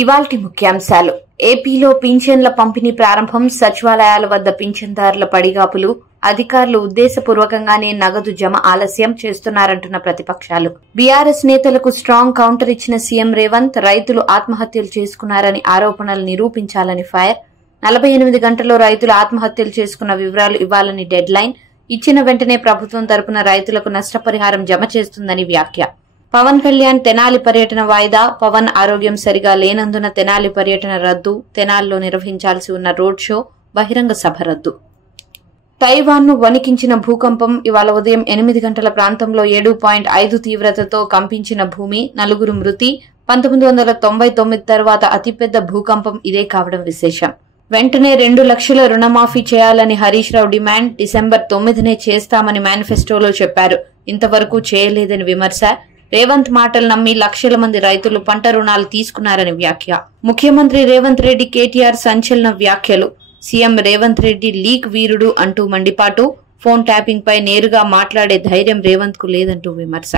ఇవాల్టి ముఖ్యాంశాలు. ఏపీలో పింఛన్ల పంపిణీ ప్రారంభం. సచివాలయాల వద్ద పింఛన్దారుల పడిగాపులు. అధికారులు ఉద్దేశపూర్వకంగానే నగదు జమ ఆలస్యం చేస్తున్నారంటున్న ప్రతిపక్షాలు. బీఆర్ఎస్ నేతలకు స్ట్రాంగ్ కౌంటర్ ఇచ్చిన సీఎం రేవంత్. రైతులు ఆత్మహత్యలు చేసుకున్నారని ఆరోపణలు నిరూపించాలని ఫైర్. 48 గంటల్లో రైతులు ఆత్మహత్యలు చేసుకున్న వివరాలు ఇవ్వాలని డెడ్ లైన్. ఇచ్చిన వెంటనే ప్రభుత్వం తరపున రైతులకు నష్టపరిహారం జమ చేస్తుందని వ్యాఖ్య. పవన్ కళ్యాణ్ తెనాలి పర్యటన వాయిదా. పవన్ ఆరోగ్యం సరిగా లేనందున తెనాలి పర్యటన రద్దు. తెనాలిలో నిర్వహించాల్సి ఉన్న రోడ్ షో, బహిరంగ సభ రద్దు. తైవాన్ను వణికించిన భూకంపం. ఇవాళ ఉదయం 8 గంటల ప్రాంతంలో 7.5 తీవ్రతతో కంపించిన భూమి. 4 మృతి. 1999 తర్వాత అతిపెద్ద భూకంపం ఇదే కావడం విశేషం. వెంటనే 2 లక్షల రుణమాఫీ చేయాలని హరీష్ రావు డిమాండ్. డిసెంబర్ 9నే చేస్తామని మేనిఫెస్టోలో చెప్పారు. ఇంతవరకు చేయలేదని విమర్శ. రేవంత్ మాటలు నమ్మి లక్షల మంది రైతులు పంట రుణాలు తీసుకున్నారని వ్యాఖ్య. ముఖ్యమంత్రి రేవంత్ రెడ్డి కేటీఆర్ సంచలన వ్యాఖ్యలు. సీఎం రేవంత్ రెడ్డి లీక్ వీరుడు అంటూ మండిపాటు. ఫోన్ ట్యాపింగ్ పై నేరుగా మాట్లాడే ధైర్యం రేవంత్ కు లేదంటూ విమర్శ.